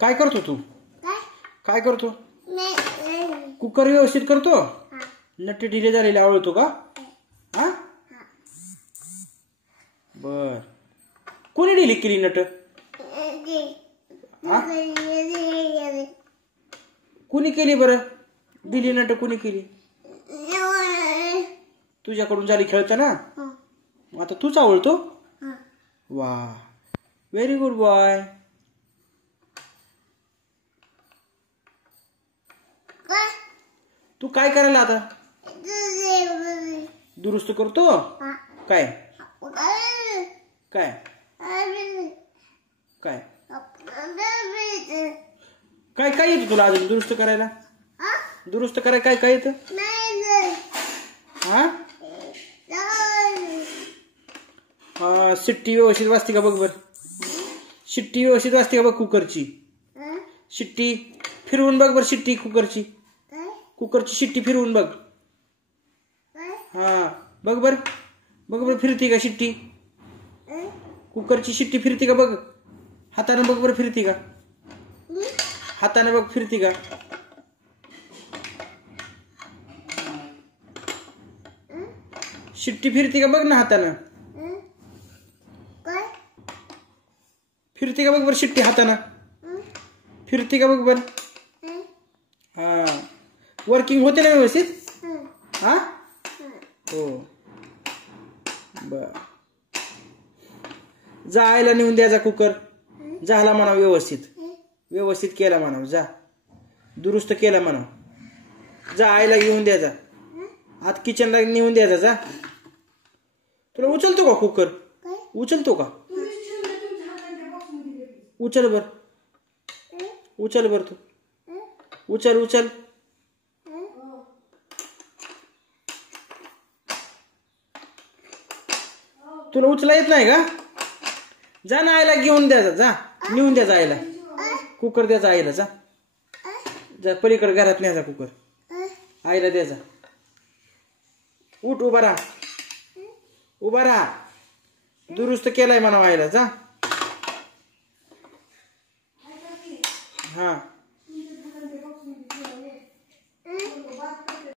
काय करतो तू? काय करतो? कुकर व्यवस्थित करतो? नट्टे ढिले झालेले आवडतो का? हा बर. कोणी ढिली केली नट? कुणी केली बरं? दिली नट कुणी केली? तुझ्याकडून झाली खेळताना? आता तूच आवडतो? वा, व्हेरी गुड बॉय. तू काय करायला आता? दुरुस्त करतो? काय काय काय काय काय येतं तुला अजून दुरुस्त करायला? दुरुस्त करायला काय काय येतं? हा, शिट्टी व्यवस्थित वाजते का बघ बर. शिट्टी व्यवस्थित वाजते का बघ कुकरची? शिट्टी फिरवून बघ बर. शिट्टी कुकरची शिट्टी फिरवून बघ. हा बघ बर. बघ बर फिरती का शिट्टी? कुकरची शिट्टी फिरती का बघ. हाताने बघ बर फिरती का? हाताने बघ फिरती का? शिट्टी फिरती का बघ ना हाताने. फिरती का बघ बर शिट्टी हाताने. फिरती का बघ बर. हा, वर्किंग होते ना व्यवस्थित? हा हो बर. जा आईला नेऊन द्यायचा कुकर. झाला म्हणा व्यवस्थित. व्यवस्थित केला म्हणा. जा दुरुस्त केला म्हणा. जा आईला घेऊन द्यायचा. आत किचनला नेऊन द्यायचा. जा. तुला उचलतो का कुकर? उचलतो का? उचल बर. उचल बर तू. उचल उचल. तुला उचला येत नाही का? जा ना आईला घेऊन द्यायचा. जा नेऊन द्यायचा आईला. कुकर द्यायचा आईला. जा जा पलीकडे घरात न्यायचा कुकर. आईला द्यायचा. उठ उभा राहा. उभा राहा. दुरुस्त केलाय म्हणा आईला. जा. हा